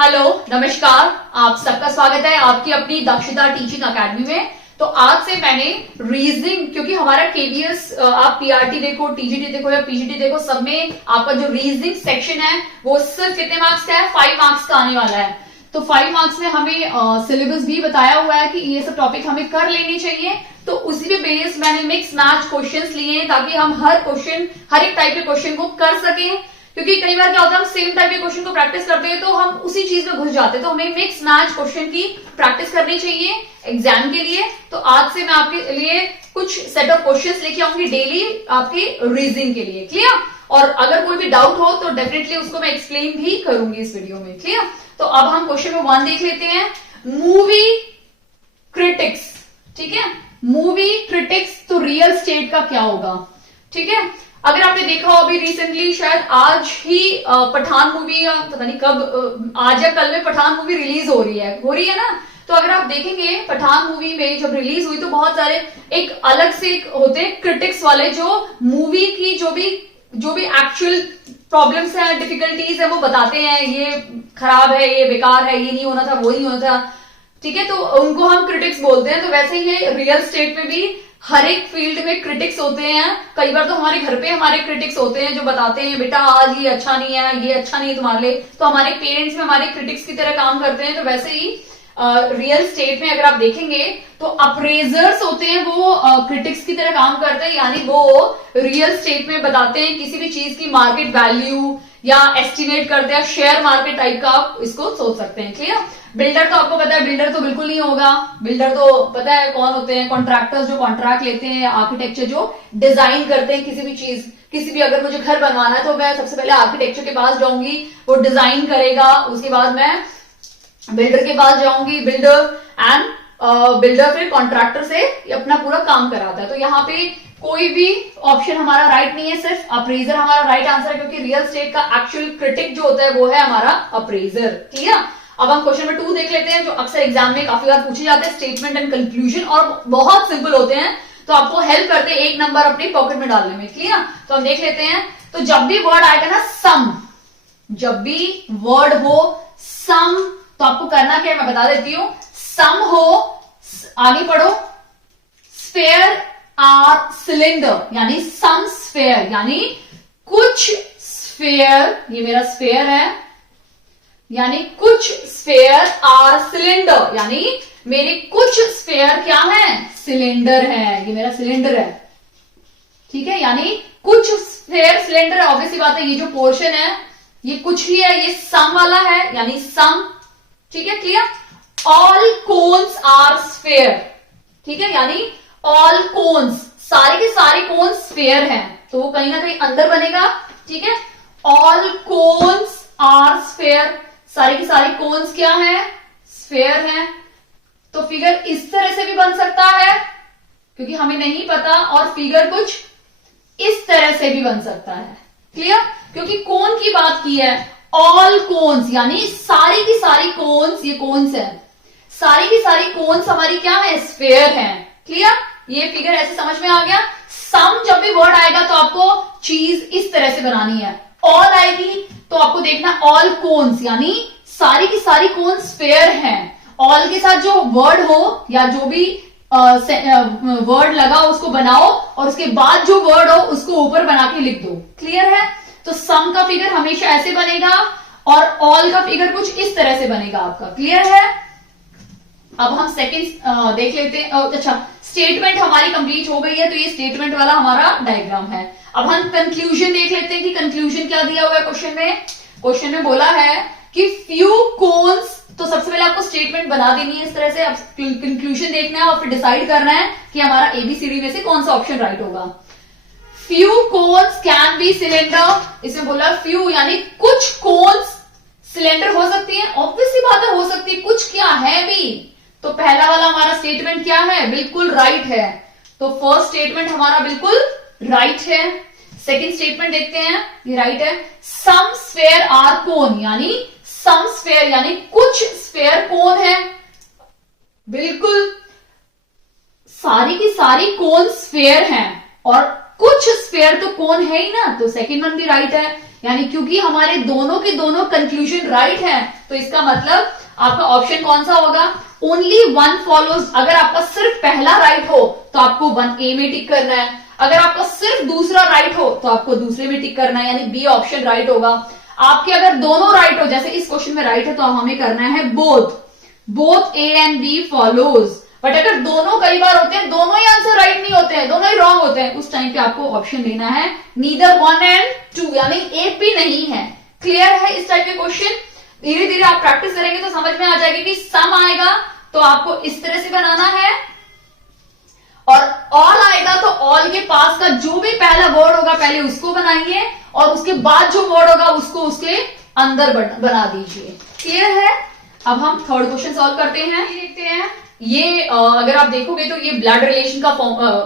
Hello, नमस्कार। आप सबका स्वागत है आपकी अपनी दक्षता टीचिंग अकेडमी में। तो आज से मैंने रीजनिंग, क्योंकि हमारा केवीएस आप पीआरटी देखो, टीजीटी देखो या पीजीटी देखो, सब में आपका जो रीजनिंग सेक्शन है वो सिर्फ कितने मार्क्स का है? 5 मार्क्स का आने वाला है। तो 5 मार्क्स में हमें सिलेबस भी बताया हुआ है कि ये सब टॉपिक हमें कर लेने चाहिए। तो उसी पे बेस्ड मैंने मिक्स मैच क्वेश्चंस लिए हैं ताकि हम हर एक टाइप के क्वेश्चन को कर सकें। क्योंकि कई बार क्या होता है, हम सेम टाइप के क्वेश्चन को प्रैक्टिस करते हैं तो हम उसी चीज में घुस जाते हैं। तो हमें मिक्स मैच क्वेश्चन की प्रैक्टिस करनी चाहिए एग्जाम के लिए। तो आज से मैं आपके लिए कुछ सेट ऑफ क्वेश्चंस लेके आऊंगी डेली आपके रीजनिंग के लिए। क्लियर? और अगर कोई भी डाउट हो तो डेफिनेटली उसको मैं एक्सप्लेन भी करूंगी इस वीडियो में। क्लियर? तो अब हम क्वेश्चन नंबर 1 देख लेते हैं। मूवी क्रिटिक्स, ठीक है, मूवी क्रिटिक्स तो रियल स्टेट का क्या होगा? ठीक है, अगर आपने देखा हो अभी रिसेंटली, शायद आज ही पठान मूवी, या पता नहीं कब, आज या कल में पठान मूवी रिलीज हो रही है ना। तो अगर आप देखेंगे पठान मूवी में जब रिलीज हुई तो बहुत सारे एक अलग से होते हैं क्रिटिक्स वाले, जो मूवी की जो भी एक्चुअल प्रॉब्लम्स है, डिफिकल्टीज है, वो बताते हैं ये खराब है, ये बेकार है, ये नहीं होना था, वो नहीं होना था। ठीक है, तो उनको हम क्रिटिक्स बोलते हैं। तो वैसे ही रियल स्टेट में भी हर एक फील्ड में क्रिटिक्स होते हैं। कई बार तो हमारे घर पे हमारे क्रिटिक्स होते हैं जो बताते हैं बेटा आज ये अच्छा नहीं है, ये अच्छा नहीं है तुम्हारे लिए। तो हमारे पेरेंट्स में हमारे क्रिटिक्स की तरह काम करते हैं। तो वैसे ही रियल स्टेट में अगर आप देखेंगे तो अप्रेजर्स होते हैं, वो क्रिटिक्स की तरह काम करते हैं। यानी वो रियल स्टेट में बताते हैं किसी भी चीज की मार्केट वैल्यू या एस्टिमेट करते हैं, शेयर मार्केट टाइप का आप इसको सोच सकते हैं। क्लियर? बिल्डर तो आपको पता है, बिल्डर तो बिल्कुल नहीं होगा। बिल्डर तो पता है कौन होते हैं? कॉन्ट्रैक्टर्स जो कॉन्ट्रैक्ट लेते हैं, आर्किटेक्चर जो डिजाइन करते हैं किसी भी चीज, किसी भी, अगर मुझे घर बनवाना है तो मैं सबसे पहले आर्किटेक्चर के पास जाऊंगी, वो डिजाइन करेगा, उसके बाद मैं बिल्डर के पास जाऊंगी, बिल्डर फिर कॉन्ट्रैक्टर से अपना पूरा काम कराता है। तो यहाँ पे कोई भी ऑप्शन हमारा राइट नहीं है, सिर्फ अप्रेजर हमारा राइट आंसर है, क्योंकि रियल स्टेट का एक्चुअल क्रिटिक जो होता है वो है हमारा अप्रेजर। क्लियर? अब हम क्वेश्चन नंबर 2 देख लेते हैं, जो अक्सर एग्जाम में काफी बार पूछे जाते हैं, स्टेटमेंट एंड कंक्लूजन, और बहुत सिंपल होते हैं। तो आपको हेल्प करते हैं 1 नंबर अपने पॉकेट में डालने में। क्लियर? तो हम देख लेते हैं। तो जब भी वर्ड आएगा ना सम, जब भी वर्ड हो सम, तो आपको करना क्या है मैं बता देती हूं। सम हो, आगे पढ़ो, स्फेयर आर सिलेंडर, यानी सम स्फेयर, यानी कुछ स्फेयर, ये मेरा स्फेयर है, यानी कुछ स्फेयर आर सिलेंडर, यानी मेरे कुछ स्फेयर क्या है? सिलेंडर है। ये मेरा सिलेंडर है, ठीक है, यानी कुछ स्फेयर सिलेंडर है। ऑब्वियसली बात है, ये जो पोर्शन है ये कुछ ही है, ये सम वाला है, यानी सम। ठीक है, clear? All cones are sphere, ठीक है, यानी ऑल कोन्स, सारे के सारे कोन्स स्फेयर हैं, तो वो कहीं ना कहीं अंदर बनेगा। ठीक है, ऑल कोन्स आर स्फेयर, सारे के सारे कोन्स क्या है? स्फेयर हैं। तो फिगर इस तरह से भी बन सकता है क्योंकि हमें नहीं पता, और फिगर कुछ इस तरह से भी बन सकता है। क्लियर? क्योंकि कोन की बात की है, ऑल कोन्स, यानी सारी की सारी कोन्स, ये कोन्स है, सारी की सारी कोन्स हमारी क्या है? स्फेयर है। क्लियर? ये फिगर ऐसे समझ में आ गया। सम जब भी वर्ड आएगा तो आपको चीज इस तरह से बनानी है। ऑल आएगी तो आपको देखना ऑल कोन्स, यानी सारी की सारी कोन्स स्फेयर हैं। ऑल के साथ जो वर्ड हो या जो भी वर्ड लगा उसको बनाओ, और उसके बाद जो वर्ड हो उसको ऊपर बना के लिख दो। क्लियर है? तो सम का फिगर हमेशा ऐसे बनेगा और ऑल का फिगर कुछ इस तरह से बनेगा आपका। क्लियर है? अब हम सेकंड देख लेते हैं। अच्छा, स्टेटमेंट हमारी कंप्लीट हो गई है, तो ये स्टेटमेंट वाला हमारा डायग्राम है। अब हम कंक्लूजन देख लेते हैं कि कंक्लूजन क्या दिया हुआ है क्वेश्चन में। क्वेश्चन में बोला है कि फ्यू कोन्स, तो सबसे पहले आपको स्टेटमेंट बना देनी है इस तरह से, अब कंक्लूजन देखना है और फिर डिसाइड करना है कि हमारा एबीसीडी में से कौन सा ऑप्शन राइट होगा। Few cones can be cylinder, इसमें बोला फ्यू यानी कुछ कोन्स सिलेंडर हो सकती है। ऑब्वियसली बात है, हो सकती है, कुछ क्या है भी। तो पहला वाला हमारा स्टेटमेंट क्या है? बिल्कुल राइट है। तो फर्स्ट स्टेटमेंट हमारा बिल्कुल राइट है। सेकंड स्टेटमेंट देखते हैं, ये राइट है। सम स्फेयर आर कोन, यानी सम स्फेयर यानी कुछ स्फेयर कोन है, बिल्कुल सारी की सारी कोन स्फेयर हैं, और कुछ स्फेयर तो कोन है ही ना, तो सेकंड वन भी राइट है। यानी क्योंकि हमारे दोनों के दोनों कंक्लूजन राइट है, तो इसका मतलब आपका ऑप्शन कौन सा होगा, ओनली वन फॉलोज। अगर आपका सिर्फ पहला राइट हो तो आपको 1A में टिक करना है, अगर आपका सिर्फ दूसरा राइट हो तो आपको दूसरे में टिक करना है, यानी बी ऑप्शन राइट होगा। आपके अगर दोनों राइट हो, जैसे इस क्वेश्चन में राइट है, तो हमें करना है both A and B follows. But अगर दोनों कई बार होते हैं, दोनों ही आंसर राइट नहीं होते हैं, दोनों ही रॉन्ग होते हैं, उस टाइम पे आपको ऑप्शन लेना है नीदर 1 एंड 2, यानी एक भी नहीं है। क्लियर है इस टाइप के क्वेश्चन? धीरे धीरे आप प्रैक्टिस करेंगे तो समझ में आ जाएगी कि सम आएगा तो आपको इस तरह से बनाना है, और ऑल आएगा तो ऑल के पास का जो भी पहला वर्ड होगा पहले उसको बनाइए, और उसके बाद जो वर्ड होगा उसको उसके अंदर बना दीजिए। क्लियर है? अब हम थर्ड क्वेश्चन सॉल्व करते हैं। देखते हैं ये अगर आप देखोगे तो ये ब्लड रिलेशन का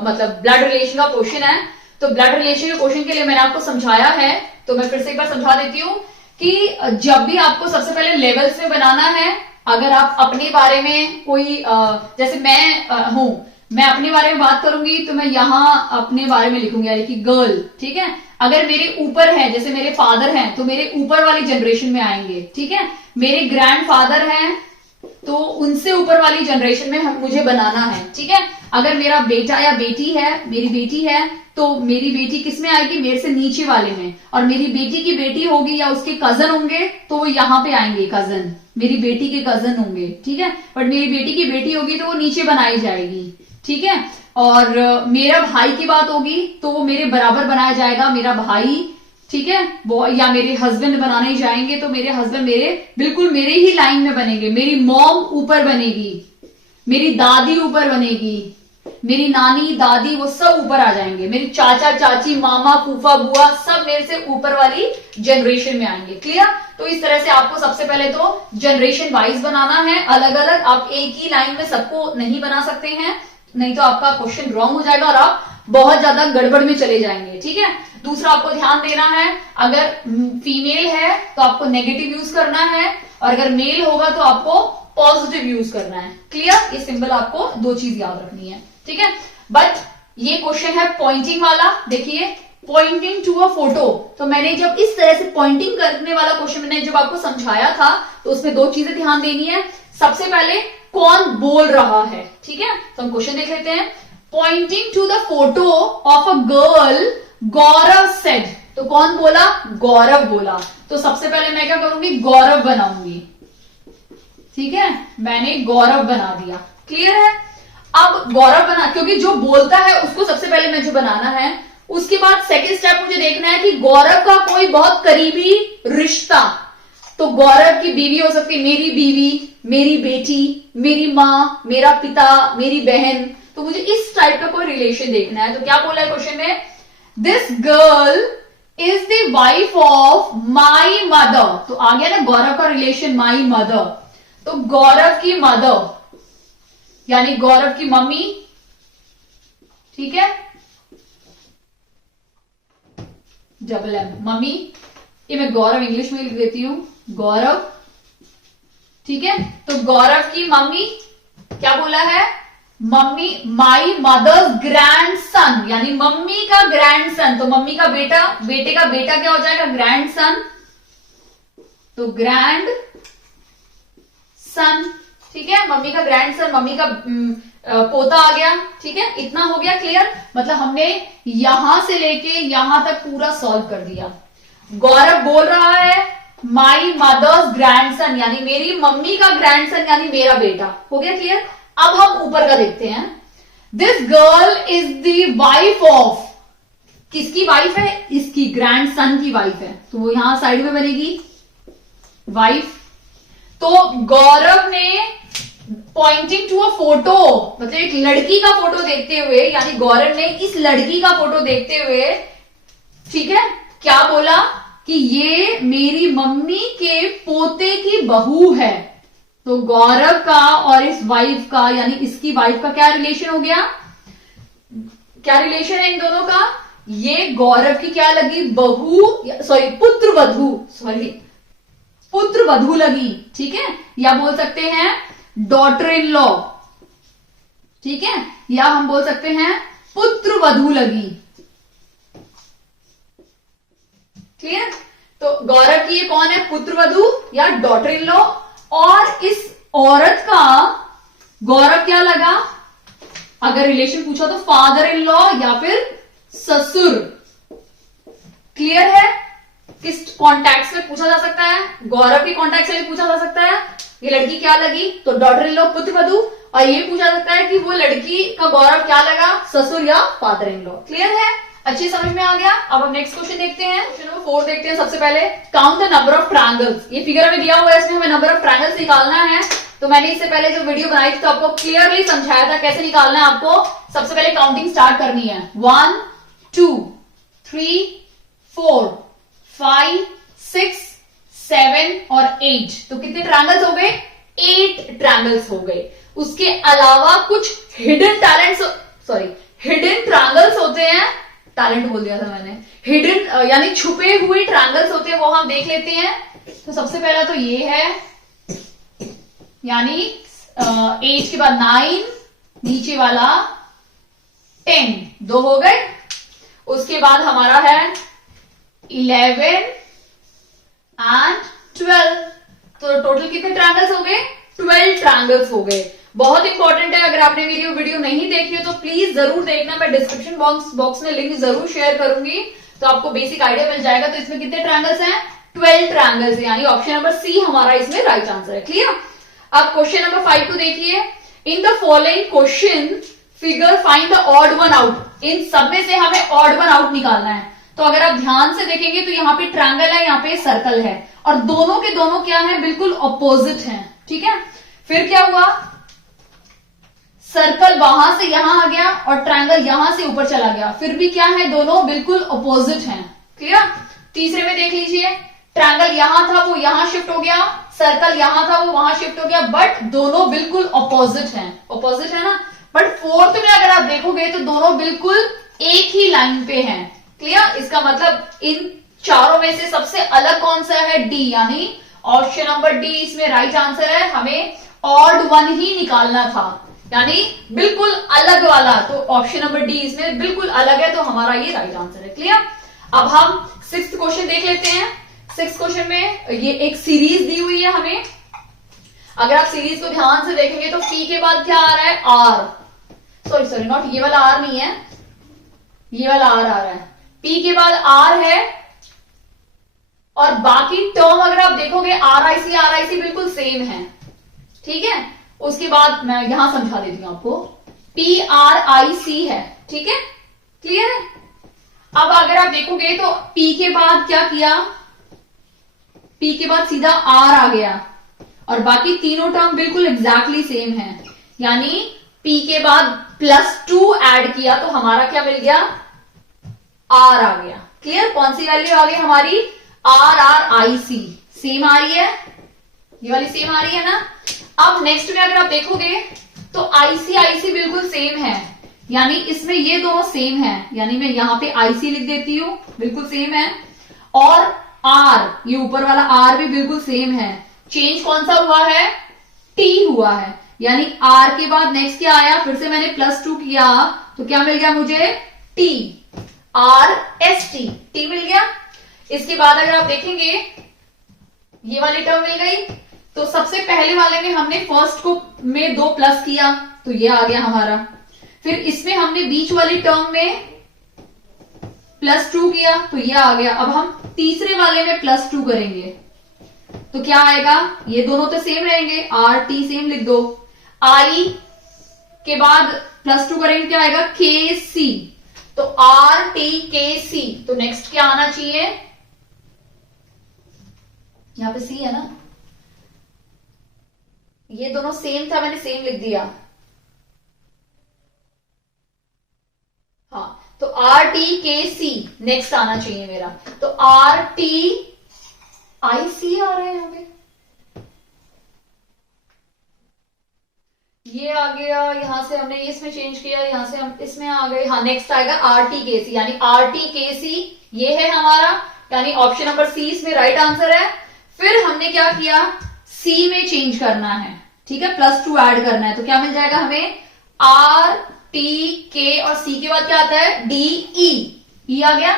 मतलब ब्लड रिलेशन का क्वेश्चन है। तो ब्लड रिलेशन के क्वेश्चन के लिए मैंने आपको समझाया है, तो मैं फिर से एक बार समझा देती हूँ कि जब भी आपको सबसे पहले लेवल्स में बनाना है, अगर आप अपने बारे में कोई जैसे मैं हूं, मैं अपने बारे में बात करूंगी तो मैं यहां अपने बारे में लिखूंगी, यानी कि गर्ल। ठीक है? अगर मेरे ऊपर है, जैसे मेरे फादर हैं, तो मेरे ऊपर वाली जनरेशन में आएंगे। ठीक है? मेरे ग्रैंडफादर हैं तो उनसे ऊपर वाली जनरेशन में मुझे बनाना है। ठीक है? अगर मेरा बेटा या बेटी है, मेरी बेटी है, तो मेरी बेटी किस में आएगी, मेरे से नीचे वाले में, और मेरी बेटी की बेटी होगी या उसके कजन होंगे तो वो यहाँ पे आएंगे, कजन, मेरी बेटी के कजन होंगे। ठीक है? बट मेरी बेटी की बेटी होगी तो वो नीचे बनाई जाएगी। ठीक है? और मेरा भाई की बात होगी तो वो मेरे बराबर बनाया जाएगा, मेरा भाई। ठीक है? वो या मेरे हस्बैंड बनाने जाएंगे तो मेरे हस्बैंड बिल्कुल मेरे ही लाइन में बनेंगे। मेरी मॉम ऊपर बनेगी, मेरी दादी ऊपर बनेगी, मेरी नानी दादी वो सब ऊपर आ जाएंगे, मेरी चाचा चाची मामा फूफा बुआ सब मेरे से ऊपर वाली जनरेशन में आएंगे। क्लियर? तो इस तरह से आपको सबसे पहले तो जनरेशन वाइज बनाना है, अलग अलग। आप एक ही लाइन में सबको नहीं बना सकते हैं, नहीं तो आपका क्वेश्चन रॉन्ग हो जाएगा और आप बहुत ज्यादा गड़बड़ में चले जाएंगे। ठीक है? दूसरा आपको ध्यान देना है, अगर फीमेल है तो आपको नेगेटिव यूज करना है, और अगर मेल होगा तो आपको पॉजिटिव यूज करना है। क्लियर? ये सिंबल आपको दो चीज याद रखनी है। ठीक है? बट ये क्वेश्चन है पॉइंटिंग वाला। देखिए, पॉइंटिंग टू अ फोटो, तो मैंने जब इस तरह से पॉइंटिंग करने वाला क्वेश्चन मैंने जब आपको समझाया था, तो उसमें दो चीजें ध्यान देनी है। सबसे पहले कौन बोल रहा है। ठीक है? तो हम क्वेश्चन देख लेते हैं। Pointing to the photo of a girl Gaurav said, तो कौन बोला, गौरव बोला। तो सबसे पहले मैं क्या करूंगी, गौरव बनाऊंगी। ठीक है? मैंने गौरव बना दिया। क्लियर है? अब गौरव बना, क्योंकि जो बोलता है उसको सबसे पहले मुझे बनाना है। उसके बाद सेकंड स्टेप मुझे देखना है कि गौरव का कोई बहुत करीबी रिश्ता, तो गौरव की बीवी हो सकती है, मेरी बीवी, मेरी बेटी, मेरी माँ, मेरा पिता, मेरी बहन, तो मुझे इस टाइप का कोई रिलेशन देखना है। तो क्या बोला है क्वेश्चन में, this girl is the wife of my mother, तो आ गया ना गौरव का रिलेशन माई मदर, तो गौरव की मदर यानी गौरव की मम्मी। ठीक है? डबल एम, मम्मी, ये मैं गौरव इंग्लिश में लिख देती हूं, गौरव। ठीक है? तो गौरव की मम्मी क्या बोला है, मम्मी, माई मदर्स ग्रैंडसन, यानी मम्मी का ग्रैंडसन, तो मम्मी का बेटा, बेटे का बेटा क्या हो जाएगा, ग्रैंडसन, तो ग्रैंड सन। ठीक है? मम्मी का ग्रैंडसन, मम्मी का पोता आ गया। ठीक है? इतना हो गया क्लियर? मतलब हमने यहां से लेके यहां तक पूरा सॉल्व कर दिया। गौरव बोल रहा है माई मदर्स ग्रैंडसन, यानी मेरी मम्मी का ग्रैंडसन, यानी मेरा बेटा। हो गया क्लियर? अब हम ऊपर का देखते हैं। This girl is the wife of, किसकी वाइफ है, इसकी ग्रैंडसन की वाइफ है, तो वो यहां साइड में बनेगी वाइफ। तो गौरव ने पॉइंटिंग टू अ फोटो, मतलब एक लड़की का फोटो देखते हुए, यानी गौरव ने इस लड़की का फोटो देखते हुए, ठीक है, क्या बोला कि ये मेरी मम्मी के पोते की बहू है। तो गौरव का और इस वाइफ का, यानी इसकी वाइफ का क्या रिलेशन हो गया, क्या रिलेशन है इन दोनों का, ये गौरव की क्या लगी, बहू, सॉरी पुत्र वधू, सॉरी पुत्र वधू लगी। ठीक है? या बोल सकते हैं डॉटर इन लॉ। ठीक है? या हम बोल सकते हैं पुत्र वधू लगी। क्लियर? तो गौरव की ये कौन है, पुत्रवधू या डॉटर इन लॉ, और इस औरत का गौरव क्या लगा, अगर रिलेशन पूछा तो फादर इन लॉ या फिर ससुर। क्लियर है? किस कॉन्टैक्ट में पूछा जा सकता है, गौरव के कॉन्टैक्ट से भी पूछा जा सकता है ये लड़की क्या लगी, तो डॉटर इन लॉ पुत्रवधू, और ये पूछा जा सकता है कि वो लड़की का गौरव क्या लगा, ससुर या फादर इन लॉ। क्लियर है? अच्छी समझ में आ गया। अब हम नेक्स्ट क्वेश्चन देखते हैं, क्वेश्चन नंबर 4 देखते हैं। सबसे पहले count the number of triangles. ये फिगर में दिया हुआ है, इसमें हमें नंबर ऑफ ट्रायंगल्स निकालना है। तो मैंने इससे पहले जो वीडियो बनाई थी तो आपको क्लियरली समझाया था कैसे निकालना है। आपको सबसे पहले काउंटिंग स्टार्ट करनी है, 1 2 3 4 5 6 7 और 8। तो कितने ट्रायंगल्स हो गए, 8 ट्रायंगल्स हो गए। उसके अलावा कुछ हिडन ट्रायंगल्स होते हैं, टैलेंट बोल दिया था मैंने, हिडन यानी छुपे हुए ट्रायंगल्स होते हैं, वो हम देख लेते हैं। तो सबसे पहला तो ये है, यानी 8 के बाद 9, नीचे वाला 10, 2 हो गए। उसके बाद हमारा है 11 एंड 12। तो टोटल कितने ट्रायंगल्स हो गए, 12 ट्रायंगल्स हो गए। बहुत इंपॉर्टेंट है, अगर आपने मेरी वीडियो नहीं देखी हो तो प्लीज जरूर देखना, मैं डिस्क्रिप्शन बॉक्स में लिंक जरूर शेयर करूंगी, तो आपको बेसिक आइडिया मिल जाएगा। तो इसमें कितने ट्रायंगल्स हैं, 12 ट्रायंगल्स है, यानी ऑप्शन नंबर सी हमारा इसमें राइट आंसर है। क्लियर? अब क्वेश्चन नंबर 5 को देखिए, in the following question figure find the odd one out. इन सब में से हमें ऑड वन आउट निकालना है। तो अगर आप ध्यान से देखेंगे तो यहाँ पे ट्रायंगल है, यहाँ पे सर्कल है, और दोनों के दोनों क्या है, बिल्कुल ऑपोजिट हैं। ठीक है? फिर क्या हुआ, सर्कल वहां से यहां आ गया और ट्रायंगल यहां से ऊपर चला गया, फिर भी क्या है, दोनों बिल्कुल ऑपोजिट हैं। क्लियर? तीसरे में देख लीजिए, ट्रायंगल यहां था वो यहां शिफ्ट हो गया, सर्कल यहां था वो वहां शिफ्ट हो गया, बट दोनों बिल्कुल ऑपोजिट हैं। ऑपोजिट है ना? बट फोर्थ में अगर आप देखोगे तो दोनों बिल्कुल एक ही लाइन पे हैं। क्लियर? इसका मतलब इन चारों में से सबसे अलग कौन सा है, डी, यानी ऑप्शन नंबर डी इसमें राइट आंसर है। हमें ऑड वन ही निकालना था, यानी बिल्कुल अलग वाला, तो ऑप्शन नंबर डी इसमें बिल्कुल अलग है, तो हमारा ये राइट आंसर है। क्लियर? अब हम 6th क्वेश्चन देख लेते हैं। 6th क्वेश्चन में ये एक सीरीज दी हुई है हमें। अगर आप सीरीज को ध्यान से देखेंगे तो पी के बाद क्या आ रहा है, आर, सॉरी नॉट, ये वाला आर नहीं है, ये वाला आर आ रहा है, पी के बाद आर है, और बाकी टर्म अगर आप देखोगे आरआईसी बिल्कुल सेम है। ठीक है? उसके बाद मैं यहां समझा देती हूं आपको, PRIC है। ठीक है? क्लियर है? अब अगर आप देखोगे तो P के बाद क्या किया, P के बाद सीधा R आ गया, और बाकी तीनों टर्म बिल्कुल एग्जैक्टली सेम है, यानी P के बाद +2 ऐड किया तो हमारा क्या मिल गया, R आ गया। क्लियर? कौन सी वैल्यू आ गई हमारी, RRIC सेम आ रही है, ये वाली सेम आ रही है ना। अब नेक्स्ट में अगर आप देखोगे तो IC बिल्कुल सेम है, यानी इसमें ये दोनों सेम है, यानी मैं यहां पे IC लिख देती हूं, बिल्कुल सेम है, और R, ये ऊपर वाला R भी बिल्कुल सेम है। चेंज कौन सा हुआ है, T हुआ है, यानी R के बाद नेक्स्ट क्या आया, फिर से मैंने +2 किया तो क्या मिल गया मुझे, T, RST, T मिल गया। इसके बाद अगर आप देखेंगे ये वाली टर्म मिल गई, तो सबसे पहले वाले में हमने फर्स्ट को में 2 प्लस किया तो ये आ गया हमारा, फिर इसमें हमने बीच वाली टर्म में +2 किया तो ये आ गया। अब हम तीसरे वाले में +2 करेंगे तो क्या आएगा, ये दोनों तो सेम रहेंगे, RT सेम लिख दो, I के बाद +2 करेंगे क्या आएगा, KC, तो RTKC, तो नेक्स्ट क्या आना चाहिए, यहां पे C है ना, ये दोनों सेम था, मैंने सेम लिख दिया, हाँ, तो RTKC नेक्स्ट आना चाहिए मेरा, तो RTIC आ रहा है यहां पे, ये आ गया, यहां से हमने इसमें चेंज किया, यहां से हम इसमें आ गए, हाँ नेक्स्ट आएगा RTKC, यानी RTKC ये है हमारा, यानी ऑप्शन नंबर सी इसमें राइट आंसर है। फिर हमने क्या किया, सी में चेंज करना है, ठीक है, +2 ऐड करना है, तो क्या मिल जाएगा हमें, RTK और सी के बाद क्या आता है, DE, E आ गया,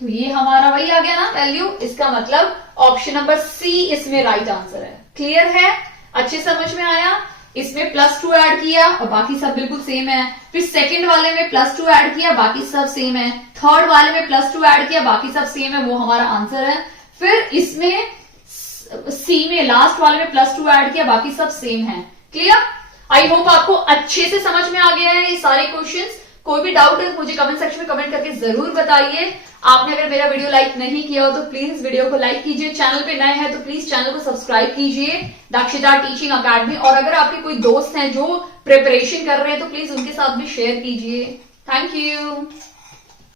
तो ये हमारा वही आ गया ना वैल्यू, इसका मतलब ऑप्शन नंबर सी इसमें राइट आंसर है। क्लियर है, अच्छे समझ में आया। इसमें +2 ऐड किया और बाकी सब बिल्कुल सेम है। फिर सेकंड वाले में +2 ऐड किया, बाकी सब सेम है। थर्ड वाले में +2 ऐड किया, बाकी सब सेम है, वो हमारा आंसर है। फिर इसमें सी में लास्ट वाले में +2 ऐड किया, बाकी सब सेम है। क्लियर, आई होप आपको अच्छे से समझ में आ गया है ये सारे क्वेश्चंस। कोई भी डाउट है मुझे कमेंट सेक्शन में कमेंट करके जरूर बताइए। आपने अगर मेरा वीडियो लाइक नहीं किया हो तो प्लीज इस वीडियो को लाइक कीजिए। चैनल पे नए हैं तो प्लीज चैनल को सब्सक्राइब कीजिए, दक्षिता टीचिंग अकेडमी। और अगर आपके कोई दोस्त हैं जो प्रिपरेशन कर रहे हैं तो प्लीज उनके साथ भी शेयर कीजिए। Thank you.